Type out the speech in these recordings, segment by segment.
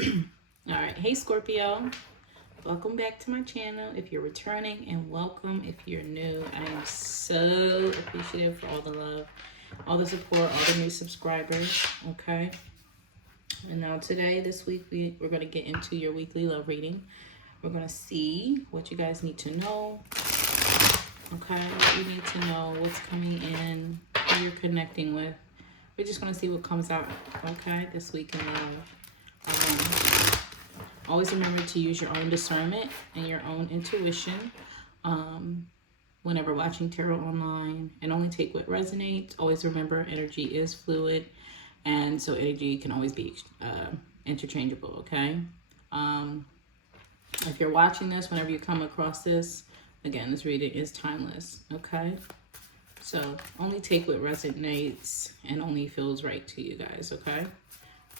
All right. Hey, Scorpio. Welcome back to my channel. If you're returning, and welcome if you're new. I am so appreciative for all the love, all the support, all the new subscribers. Okay. And now today, this week, we're going to get into your weekly love reading. We're going to see what you guys need to know. Okay. What you need to know, what's coming in, who you're connecting with. We're just going to see what comes out, okay, this week in love. Always remember to use your own discernment and your own intuition whenever watching tarot online, and only take what resonates. Always remember energy is fluid, and so energy can always be interchangeable, okay? If you're watching this, whenever you come across this, again, this reading is timeless, okay? So only take what resonates and only feels right to you guys, okay?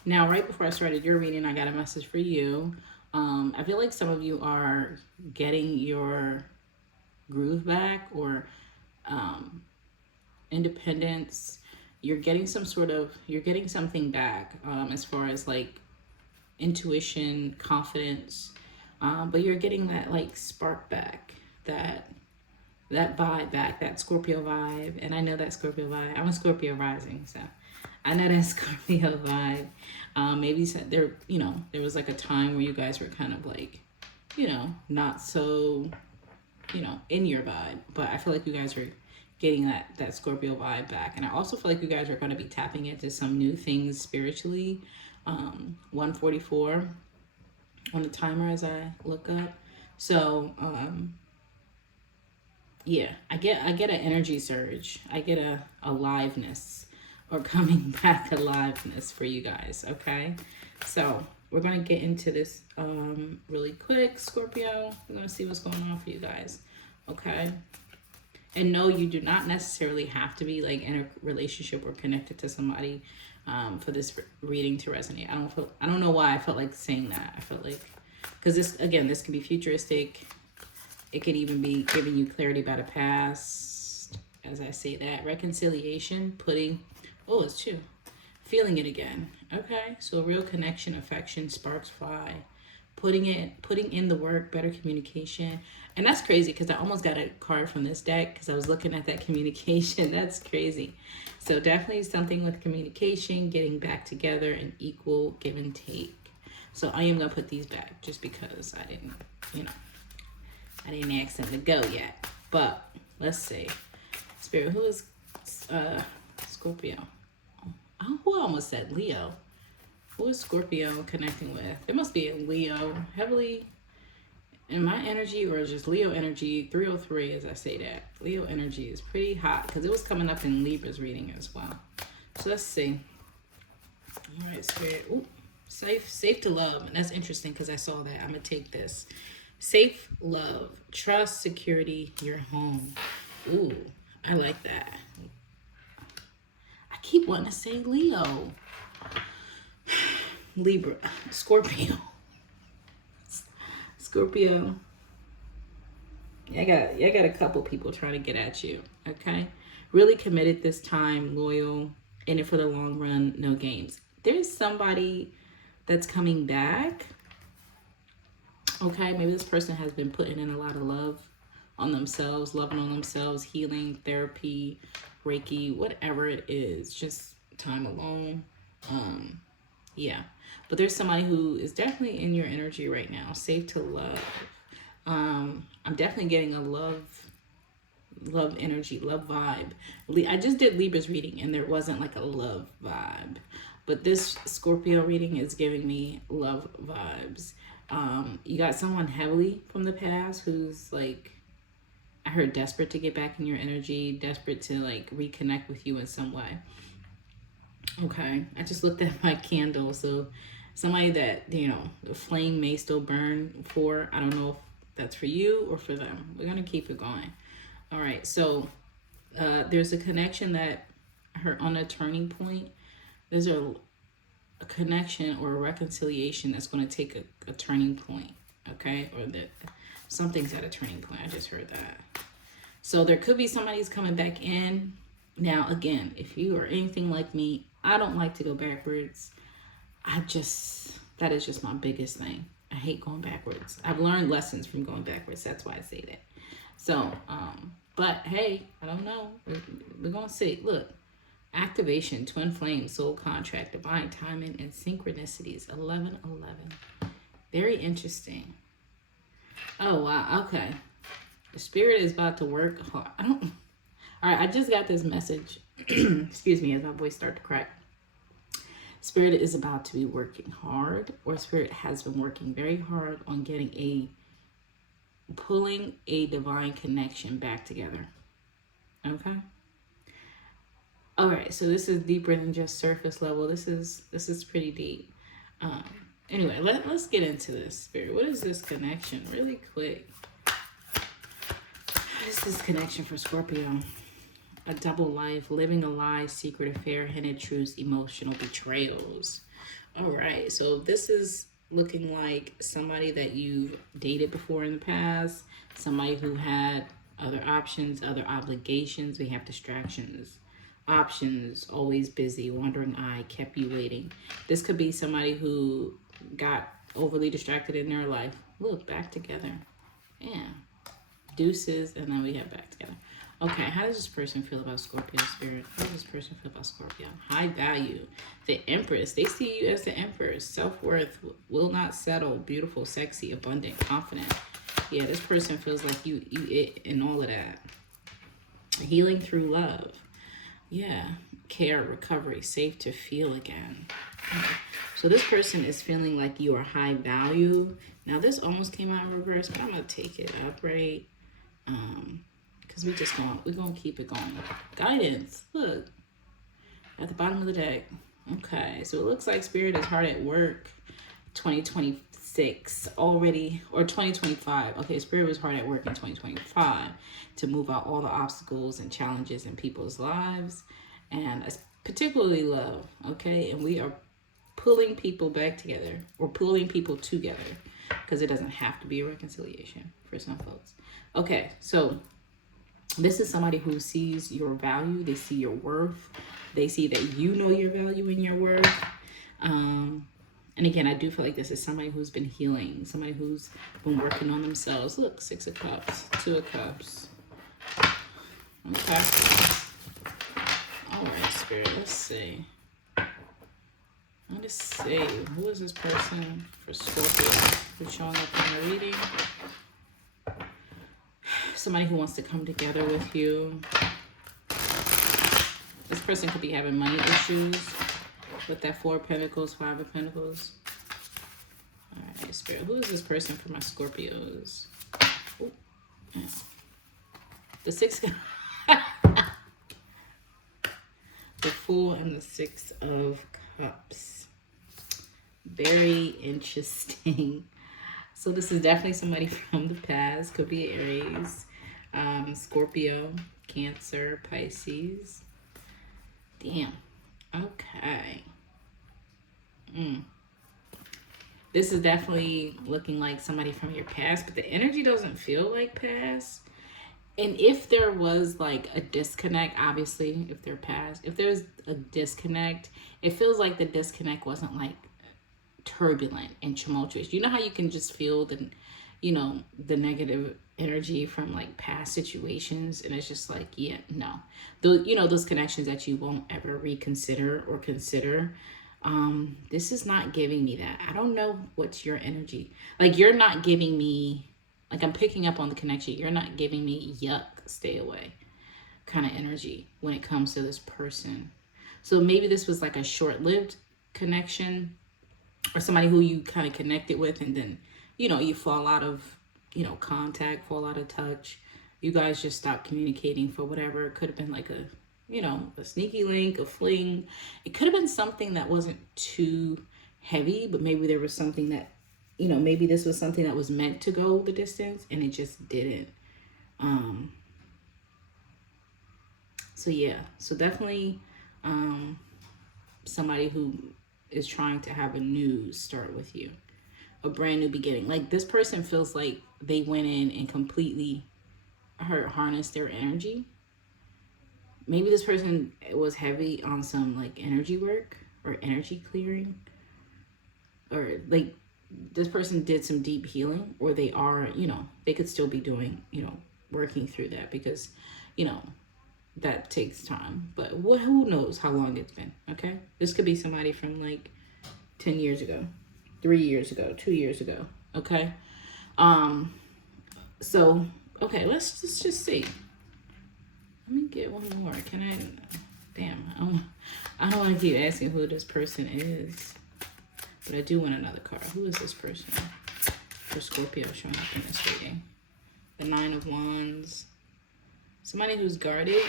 Now, right before I started your reading, I got a message for you. I feel like some of you are getting your groove back, or independence. You're getting you're getting something back as far as like intuition, confidence. But you're getting that like spark back, that vibe back, that Scorpio vibe. And I know that Scorpio vibe. I'm a Scorpio rising, so I know that Scorpio vibe. Maybe there, there was like a time where you guys were kind of like, not so, in your vibe. But I feel like you guys are getting that Scorpio vibe back. And I also feel like you guys are going to be tapping into some new things spiritually. 144 on the timer as I look up. So, yeah, I get an energy surge. I get a aliveness, or coming back aliveness for you guys, okay? So we're going to get into this really quick, Scorpio. We're going to see what's going on for you guys, okay? And no, you do not necessarily have to be like in a relationship or connected to somebody for this reading to resonate. I don't know why I felt like saying that. I felt like, because this can be futuristic. It could even be giving you clarity about a past. As I say that, reconciliation, oh, it's true. Feeling it again. Okay, so real connection, affection, sparks fly. Putting in the work, better communication. And that's crazy because I almost got a card from this deck because I was looking at that communication. That's crazy. So definitely something with communication, getting back together, and equal give and take. So I am going to put these back just because I didn't ask them to go yet. But let's see. Spirit, who is Scorpio? Oh, who almost said Leo? Who is Scorpio connecting with? There must be a Leo heavily in my energy, or just Leo energy. 303 as I say that. Leo energy is pretty hot because it was coming up in Libra's reading as well. So let's see. All right, Spirit. Ooh, safe to love. And that's interesting because I saw that. I'm going to take this. Safe, love, trust, security, your home. Ooh, I like that. I keep wanting to say Leo. Libra, Scorpio. Scorpio. I got a couple people trying to get at you, okay? Really committed this time, loyal, in it for the long run, no games. There's somebody that's coming back. Okay, maybe this person has been putting in a lot of love on themselves, loving on themselves, healing, therapy, Reiki, whatever it is, just time alone. Yeah, but there's somebody who is definitely in your energy right now. Safe to love. I'm definitely getting a love energy, love vibe. I just did Libra's reading and there wasn't like a love vibe, but this Scorpio reading is giving me love vibes. You got someone heavily from the past who's like, I heard desperate to get back in your energy, desperate to like reconnect with you in some way. Okay, I just looked at my candle. So somebody that, the flame may still burn for. I don't know if that's for you or for them. We're going to keep it going. All right, so there's a connection that on a turning point. There's a connection or a reconciliation that's going to take a turning point, okay? Or that something's at a turning point. I just heard that. So there could be somebody who's coming back in. Now, again, if you are anything like me, I don't like to go backwards. That is just my biggest thing. I hate going backwards. I've learned lessons from going backwards. That's why I say that. So, but hey, I don't know. We're going to see. Look, activation, twin flame, soul contract, divine timing, and synchronicities. 1111. Very interesting. Oh, wow. Okay. The spirit is about to work hard. All right, I just got this message. Excuse me as my voice starts to crack. Spirit is about to be working hard, or spirit has been working very hard on pulling a divine connection back together. Okay. All right, so this is deeper than just surface level. This is pretty deep. Anyway, let's get into this, spirit. What is this connection? Really quick. What is this connection for Scorpio? A double life, living a lie, secret affair, hidden truths, emotional betrayals. All right, so this is looking like somebody that you've dated before in the past, somebody who had other options, other obligations. We have distractions, options, always busy, wandering eye, kept you waiting. This could be somebody who got overly distracted in their life. Look, back together. Yeah. Deuces, and then we have back together. Okay, how does this person feel about Scorpio, spirit? How does this person feel about Scorpio? High value. The Empress. They see you as the Empress. Self-worth. Will not settle. Beautiful, sexy, abundant, confident. Yeah, this person feels like you it and all of that. Healing through love. Yeah. Care, recovery, safe to feel again. Okay. So this person is feeling like you are high value. Now this almost came out in reverse, but I'm going to take it up, right? Because we're gonna keep it going. Guidance, look, at the bottom of the deck. Okay, so it looks like spirit is hard at work. 2026 already, or 2025. Okay, spirit was hard at work in 2025 to move out all the obstacles and challenges in people's lives, and particularly love. Okay, and we are pulling people back together, or pulling people together, because it doesn't have to be a reconciliation for some folks. Okay, so this is somebody who sees your value. They see your worth. They see that you know your value and your worth. And again, I do feel like this is somebody who's been healing, somebody who's been working on themselves. Look, 6 of Cups, 2 of Cups. Okay. All right, spirit, let's see. Let's see. Who is this person for Scorpio who's showing up in the reading? Somebody who wants to come together with you. This person could be having money issues with that 4 of Pentacles, 5 of Pentacles. All right, spirit. Who is this person for my Scorpios? Ooh, yeah. The 6. The Fool and the 6 of Cups. Very interesting. So this is definitely somebody from the past. Could be Aries, Scorpio, Cancer, Pisces. Damn. Okay. This is definitely looking like somebody from your past, but the energy doesn't feel like past. And if there was like a disconnect, obviously, if they're past, if there's a disconnect, it feels like the disconnect wasn't like turbulent and tumultuous. You know how you can just feel the negative energy from like past situations, and it's just like, yeah, no, those connections that you won't ever reconsider or consider. This is not giving me that. I don't know what's your energy. Like, you're not giving me, like, I'm picking up on the connection. You're not giving me yuck, stay away kind of energy when it comes to this person. So maybe this was like a short-lived connection, or somebody who you kind of connected with, and then, you fall out of, contact, fall out of touch. You guys just stopped communicating for whatever. It could have been like a sneaky link, a fling. It could have been something that wasn't too heavy, but maybe there was something that, maybe this was something that was meant to go the distance and it just didn't. So yeah, so definitely somebody who is trying to have a new start with you, a brand new beginning. Like, this person feels like they went in and completely harnessed their energy. Maybe this person was heavy on some like energy work or energy clearing. or like this person did some deep healing, or they are, you know, they could still be doing, you know, working through that, because, you know, that takes time. But who knows how long it's been, okay? This could be somebody from like 10 years ago, 3 years ago, 2 years ago, okay? So, okay, let's just see. Let me get one more. Can I? Damn, I don't want to keep asking who this person is. But I do want another card. Who is this person? For Scorpio showing up in this reading. The Nine of Wands. Somebody who's guarded.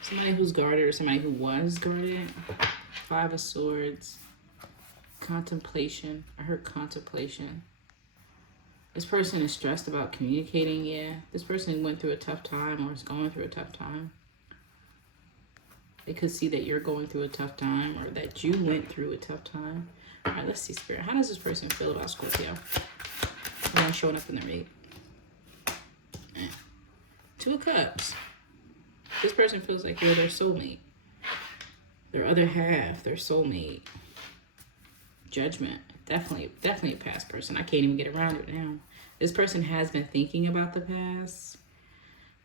Somebody who's guarded, or somebody who was guarded. Five of Swords. Contemplation. I heard contemplation. This person is stressed about communicating, yeah. This person went through a tough time, or is going through a tough time. They could see that you're going through a tough time, or that you went through a tough time. All right, let's see, Spirit. How does this person feel about Scorpio? When showing up in the read. Two of Cups. This person feels like you're their soulmate. Their other half, their soulmate. Judgment. Definitely a past person. I can't even get around it now. This person has been thinking about the past.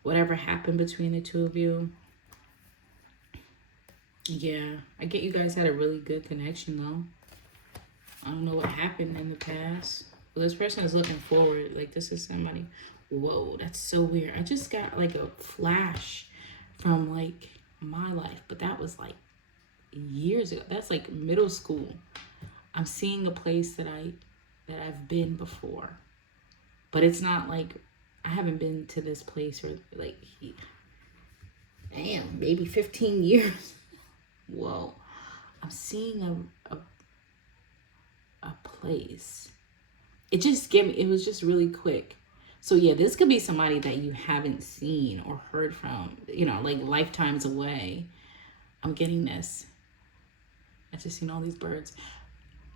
Whatever happened between the two of you. Yeah, I get you guys had a really good connection, though. I don't know what happened in the past. Well, this person is looking forward. Like, this is somebody. Whoa, that's so weird. I just got, like, a flash from, like, my life. But that was, like, years ago. That's, like, middle school. I'm seeing a place that I've been before. But it's not, like, I haven't been to this place or, like, damn, maybe 15 years. Whoa, I'm seeing a place. It was just really quick. So yeah, this could be somebody that you haven't seen or heard from, you know, like lifetimes away. I'm getting this. I just seen all these birds.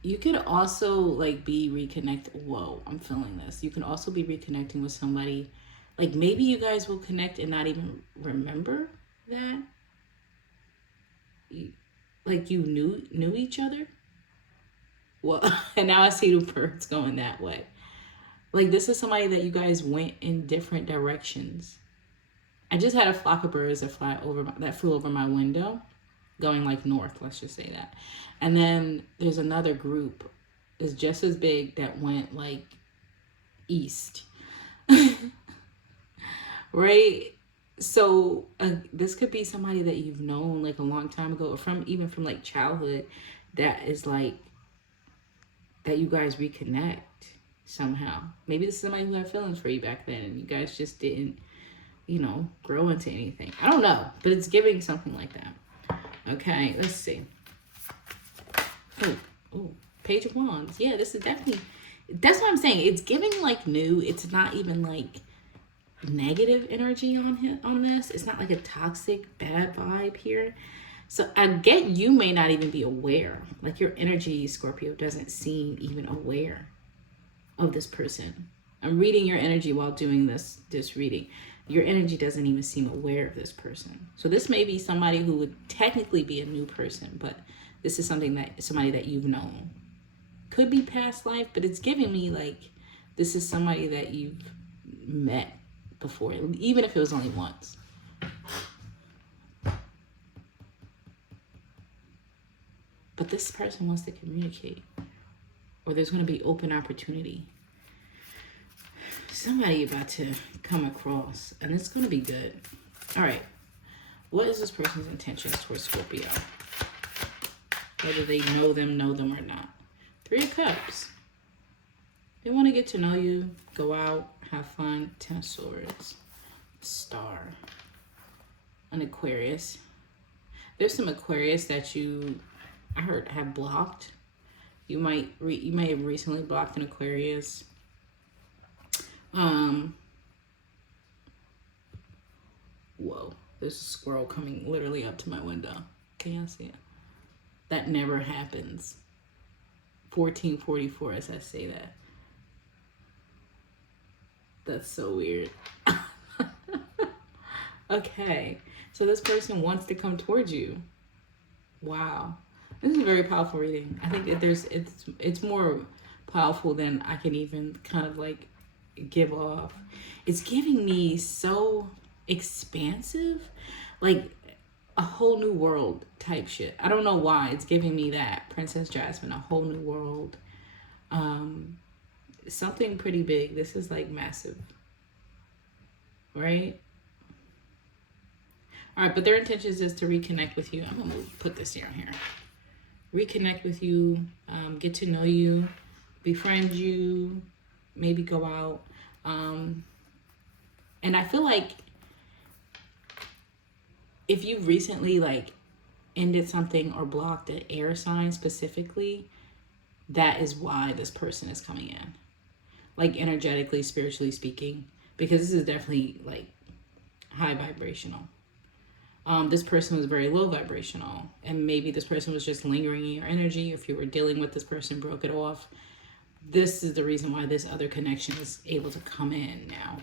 You could also like be reconnected. Whoa, I'm feeling this. You can also be reconnecting with somebody. Like maybe you guys will connect and not even remember that. Like you knew each other. Well, and now I see the birds going that way. Like this is somebody that you guys went in different directions. I just had a flock of birds that flew over my window, going like north. Let's just say that. And then there's another group, is just as big, that went like east. Right? So this could be somebody that you've known like a long time ago, or even from like childhood, that is like that you guys reconnect somehow. Maybe this is somebody who had feelings for you back then and you guys just didn't, you know, grow into anything. I don't know, but it's giving something like that. Okay, let's see. Oh, Page of Wands. Yeah, this is definitely, that's what I'm saying. It's giving like new. It's not even like negative energy on this. It's not like a toxic bad vibe here. So I get you may not even be aware. Like your energy, Scorpio, doesn't seem even aware of this person. I'm reading your energy while doing this reading. Your energy doesn't even seem aware of this person. So this may be somebody who would technically be a new person, but this is somebody that you've known. Could be past life, but it's giving me like this is somebody that you've met before, even if it was only once. But this person wants to communicate, or there's going to be open opportunity. Somebody about to come across, and it's going to be good. All right. What is this person's intentions towards Scorpio? Whether they know them or not. Three of Cups. They want to get to know you, go out, have fun. Ten of Swords. Star. An Aquarius. There's some Aquarius that I heard have blocked. You may have recently blocked an Aquarius. Whoa, there's a squirrel coming literally up to my window. Can y'all see it? That never happens. 1444 as I say that. That's so weird. Okay, so this person wants to come towards you. Wow. This is a very powerful reading. I think that it's more powerful than I can even kind of like give off. It's giving me so expansive, like a whole new world type shit. I don't know why it's giving me that. Princess Jasmine, a whole new world. Something pretty big. This is like massive, right? All right, but their intentions is to reconnect with you. I'm gonna put this here. Reconnect with you, get to know you, befriend you, maybe go out. And I feel like if you recently like ended something or blocked an air sign specifically, that is why this person is coming in. Like energetically, spiritually speaking, because this is definitely like high vibrational. This person was very low vibrational, and maybe this person was just lingering in your energy. If you were dealing with this person, broke it off. This is the reason why this other connection is able to come in now.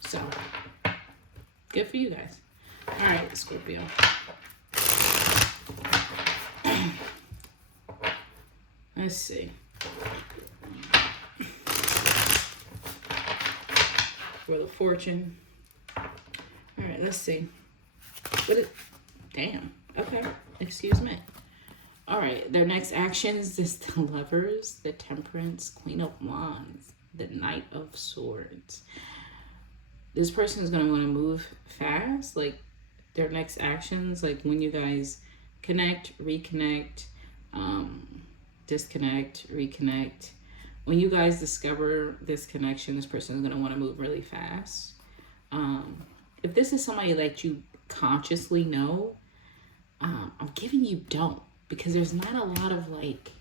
So, good for you guys. All right, Scorpio. Let's see. Wheel of Fortune. All right, let's see. Damn. Okay. Excuse me. All right. Their next actions is the Lovers, the Temperance, Queen of Wands, the Knight of Swords. This person is going to want to move fast. Like their next actions, like when you guys connect, reconnect, disconnect, reconnect. When you guys discover this connection, this person is going to want to move really fast. If this is somebody that you consciously know, I'm giving you don't, because there's not a lot of like,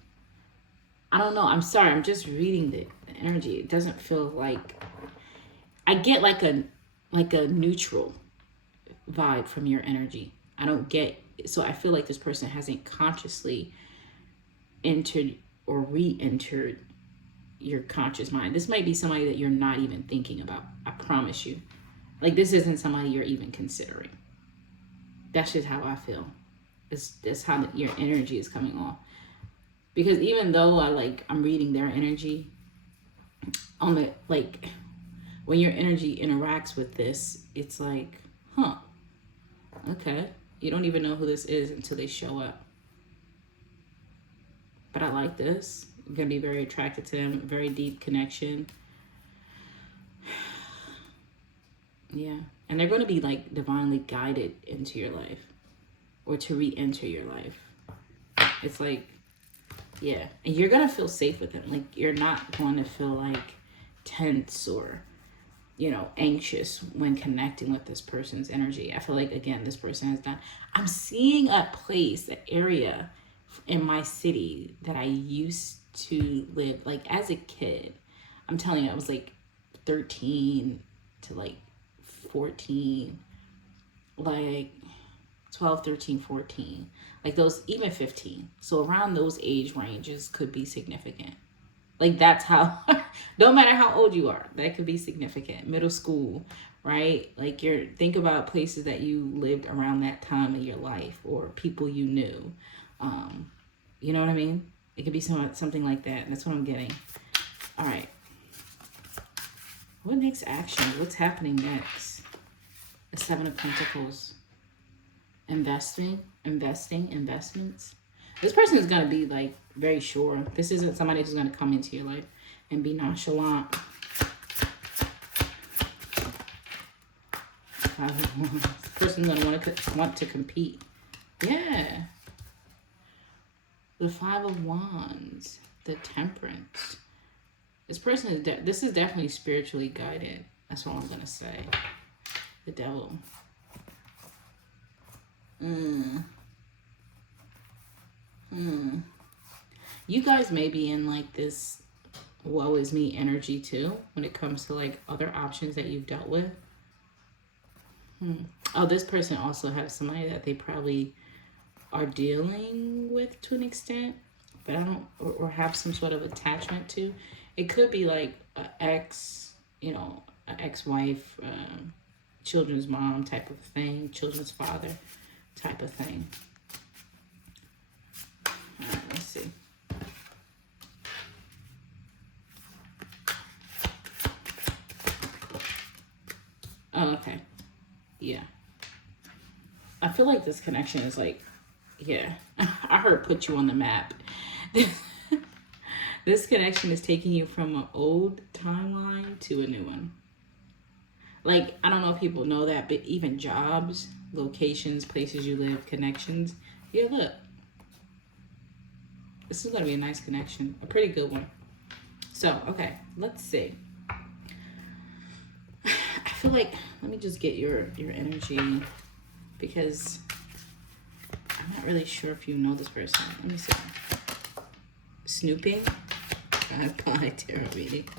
I don't know. I'm sorry. I'm just reading the energy. It doesn't feel like, I get like a neutral vibe from your energy. I don't get, so I feel like this person hasn't consciously entered or re-entered your conscious mind. This might be somebody that you're not even thinking about. I promise you. Like this isn't somebody you're even considering. That's just how I feel. That's how your energy is coming off. Because even though I'm reading their energy, on the like when your energy interacts with this, it's like, huh, okay. You don't even know who this is until they show up. But I like this. I'm going to be very attracted to them. Very deep connection. Yeah. And they're going to be like divinely guided into your life. Or to re-enter your life. It's like, yeah. And you're going to feel safe with them. Like you're not going to feel like tense or, anxious when connecting with this person's energy. I feel like, again, this person has done. I'm seeing a place, an area in my city that I used to live, like as a kid. I'm telling you, I was like 13 to like 14, like 12, 13, 14, like those, even 15. So around those age ranges could be significant. Like that's how, no matter how old you are, that could be significant. Middle school, right? Like think about places that you lived around that time in your life or people you knew. You know what I mean? It could be something like that. That's what I'm getting. All right. What next action? What's happening next? The Seven of Pentacles. Investments. This person is going to be like very sure. This isn't somebody who's going to come into your life and be nonchalant. This person's going to want to compete. Yeah. The Five of Wands. The Temperance. This person is this is definitely spiritually guided. That's what I'm going to say. The Devil. You guys may be in like this woe is me energy too when it comes to like other options that you've dealt with. Oh, this person also has somebody that they probably are dealing with to an extent, but I don't, or have some sort of attachment to. It could be like an ex, an ex-wife, children's mom type of thing, children's father. type of thing. All right, let's see. Oh, okay. Yeah. I feel like this connection is like, yeah. I heard put you on the map. This connection is taking you from an old timeline to a new one. Like, I don't know if people know that, but even jobs, locations, places you live, connections. Yeah, look. This is going to be a nice connection. A pretty good one. So, okay. Let's see. I feel like, let me just get your energy, because I'm not really sure if you know this person. Let me see. Snooping. Drive-by tarot reading.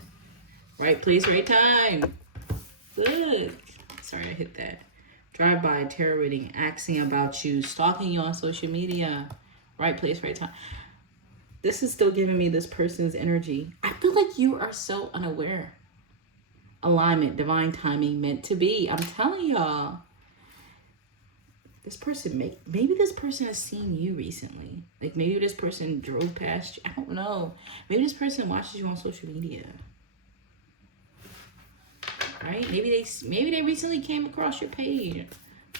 Right place, right time. Good. Sorry, I hit that. Drive-by tarot reading, asking about you, stalking you on social media. Right place, right time. This is still giving me this person's energy. I feel like you are so unaware. Alignment, divine timing, meant to be. I'm telling y'all. This person, maybe this person has seen you recently. Like, maybe this person drove past you. I don't know. Maybe this person watches you on social media. Right? Maybe they recently came across your page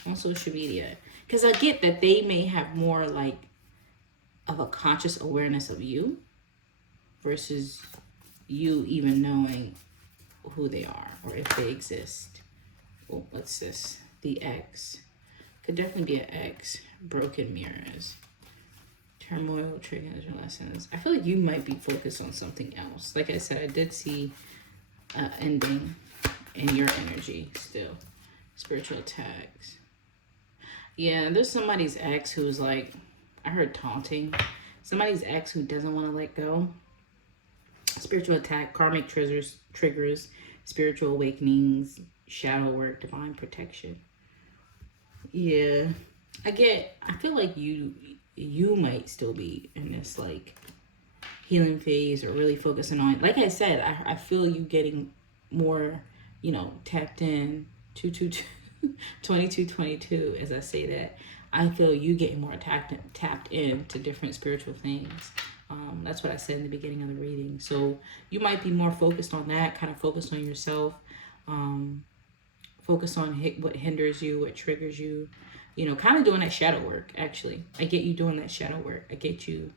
on social media. Because I get that they may have more like of a conscious awareness of you versus you even knowing who they are or if they exist. Oh, what's this? The X. Could definitely be an X. Broken mirrors. Turmoil, triggers, or lessons. I feel like you might be focused on something else. Like I said, I did see ending in your energy still. Spiritual attacks. Yeah, there's somebody's ex who's like, I heard taunting. Somebody's ex who doesn't want to let go. Spiritual attack, karmic triggers, spiritual awakenings, shadow work, divine protection. Yeah, I feel like you might still be in this like healing phase or really focusing on, like I said, I feel you getting more, tapped in 2222 as I say that. I feel you getting more tapped into different spiritual things. That's what I said in the beginning of the reading. So you might be more focused on that, kind of focused on yourself, focus on what hinders you, what triggers you, kind of doing that shadow work. Actually, I get you doing that shadow work. I get you,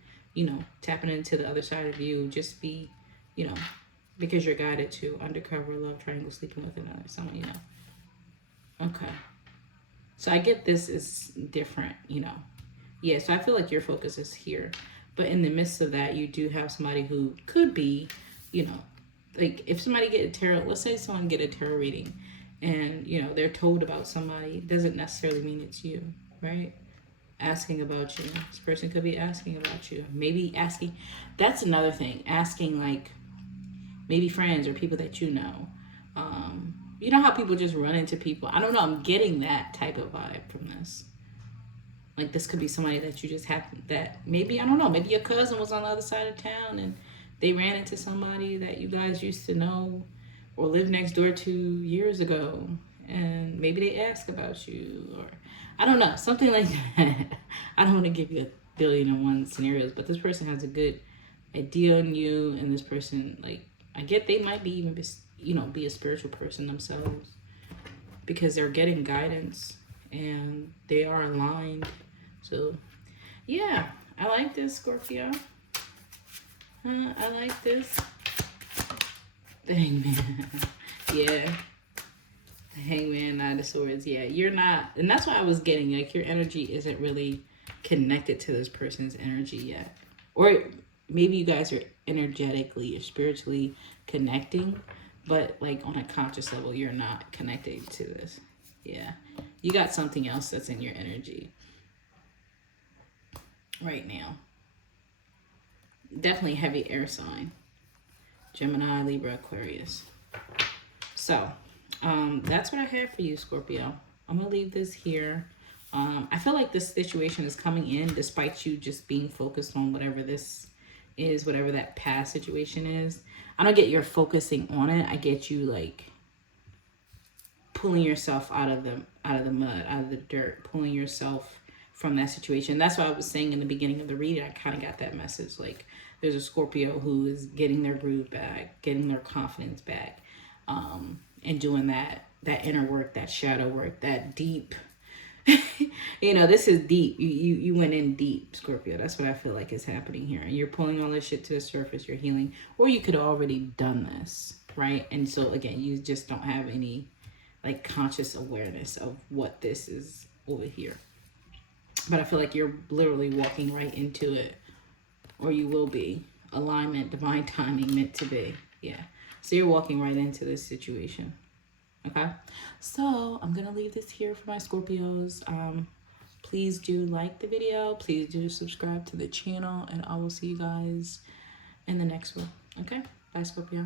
tapping into the other side of you. Just be, because you're guided to undercover love triangle, sleeping with another someone, Okay. So I get this is different, Yeah, so I feel like your focus is here. But in the midst of that, you do have somebody who could be, like if somebody get a tarot, let's say someone get a tarot reading and, they're told about somebody, doesn't necessarily mean it's you, right? Asking about you. This person could be asking about you. Maybe asking, that's another thing, asking like maybe friends or people that you know. You know how people just run into people? I don't know. I'm getting that type of vibe from this. Like this could be somebody that you just happen that maybe, I don't know, maybe your cousin was on the other side of town and they ran into somebody that you guys used to know or lived next door to years ago. And maybe they ask about you or I don't know, something like that. I don't want to give you a billion and one scenarios, but this person has a good idea on you and this person, like, I get they might be even be a spiritual person themselves because they're getting guidance and they are aligned. So yeah, I like this, Scorpio. I like this. The Hangman. Yeah. The Hangman, Knight of Swords. Yeah, you're not, and that's why I was getting like your energy isn't really connected to this person's energy yet, or maybe you guys are energetically or spiritually connecting, but like on a conscious level, you're not connected to this. Yeah, you got something else that's in your energy right now. Definitely heavy air sign. Gemini, Libra, Aquarius. So, that's what I have for you, Scorpio. I'm going to leave this here. I feel like this situation is coming in despite you just being focused on whatever this is, whatever that past situation is. I don't get you're focusing on it. I get you like pulling yourself out of the mud, out of the dirt, pulling yourself from that situation. That's why I was saying in the beginning of the reading, I kind of got that message. Like, there's a Scorpio who is getting their groove back, getting their confidence back, and doing that inner work, that shadow work, that deep. You know, this is deep. You went in deep, Scorpio. That's what I feel like is happening here. And you're pulling all this shit to the surface. You're healing, or you could have already done this, right? And so again, you just don't have any like conscious awareness of what this is over here. But I feel like you're literally walking right into it, or you will be. Alignment, divine timing, meant to be. Yeah. So you're walking right into this situation. Okay. So I'm going to leave this here for my Scorpios. Please do like the video. Please do subscribe to the channel. And I will see you guys in the next one. Okay. Bye, Scorpio.